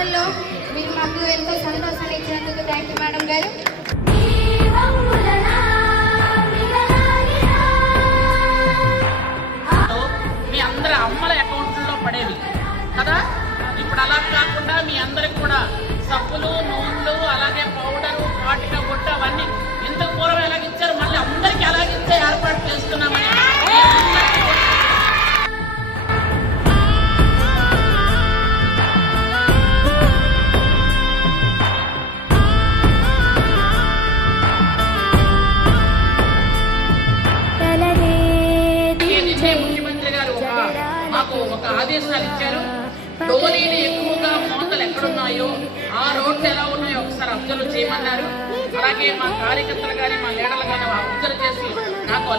హాస్టల్లో మీరు మాకు ఎంతో సంతోషాన్ని ఇచ్చినందుకు థ్యాంక్ యూ మేడం గారు. మీ అందరి అమ్మల అకౌంట్లో పడేవి కదా. ఇప్పుడు అలా కాకుండా మీ అందరికి కూడా సబ్బులు, నూనెలు, అలాగే పౌడరు, కాటిక గుట్ట అవన్నీ ఇంతకు పూర్వం ఎలాగిచ్చారు మళ్ళీ అందరికీ అలాగిచ్చే ఏర్పాటు చేస్తున్నామని ముఖ్యమంత్రి గారు మాకు ఒక ఆదేశాలు ఇచ్చారు. డోలీలు ఎక్కువగా మోతలు ఎక్కడున్నాయో ఆ రోడ్లు ఎలా ఉన్నాయో ఒకసారి అబ్జర్వ్ చేయమన్నారు. అలాగే మా కార్యకర్తలు కానీ మా లీడర్లు కానీ అబ్జర్వ్ చేసి నాకు